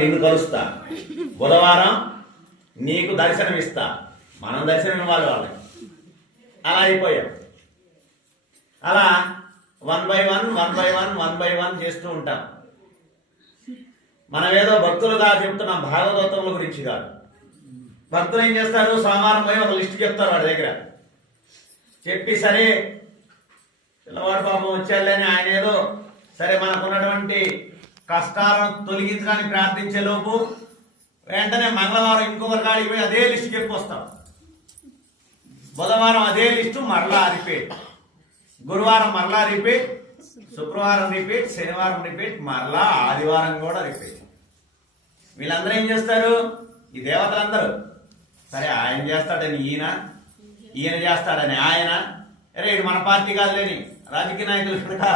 నిన్ను కలుస్తా, బుధవారం నీకు దర్శనం ఇస్తా, మనం దర్శనం ఇవ్వాలి వాళ్ళకి. అలా అయిపోయాం. అలా 1 by 1 చేస్తూ ఉంటాం. మనం ఏదో భక్తులుగా చెప్తున్నాం, భాగవతముల గురించి కాదు. భక్తులు ఏం చేస్తారు, సోమవారం పోయి ఒక లిస్ట్ చెప్తారు వాడి దగ్గర. చెప్పి సరే పిల్లవాడు పాపం వచ్చాడని ఆయన ఏదో సరే మనకున్నటువంటి కష్టాలను తొలగించడానికి ప్రార్థించే లోపు వెంటనే మంగళవారం ఇంకొకరి కాడికి పోయి అదే లిస్ట్ చెప్పి వస్తాం. బుధవారం అదే లిస్టు మరలా రిపీట్, గురువారం మరలా రిపీట్, శుక్రవారం రిపీట్, శనివారం రిపీట్, మరలా ఆదివారం కూడా రిపీట్. వీళ్ళందరూ ఏం చేస్తారు, ఈ దేవతలందరూ సరే ఆయన చేస్తాడని ఈయన చేస్తాడని ఆయన, రే ఇటు మన పార్టీ కాదులేని రాజకీయ నాయకులు కూడా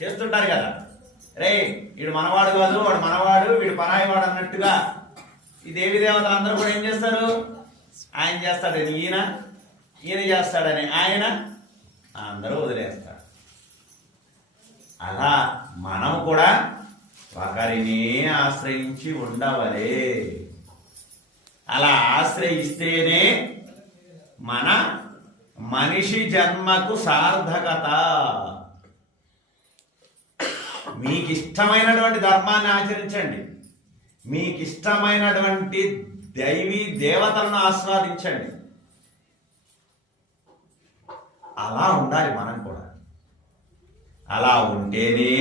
చేస్తుంటారు కదా, రే వీడు మనవాడు కాదు, వాడు మనవాడు, వీడు పరాయివాడు అన్నట్టుగా ఈ దేవి దేవతలందరూ కూడా ఏం చేస్తారు, ఆయన చేస్తాడని ఈయన చేస్తాడని ఆయన, అందరూ వదిలేస్తారు. అలా మనం కూడా ఒకరిని ఆశ్రయించి ఉండవలే. అలా ఆశ్రయిస్తేనే మన మనిషి జన్మకు సార్థకత. మీకు ఇష్టమైనటువంటి ధర్మాన్ని ఆచరించండి, మీకు ఇష్టమైనటువంటి దైవీ దేవతలను ఆస్వాదించండి. అలా ఉండాలి మనం కూడా. అలా ఉంటేనే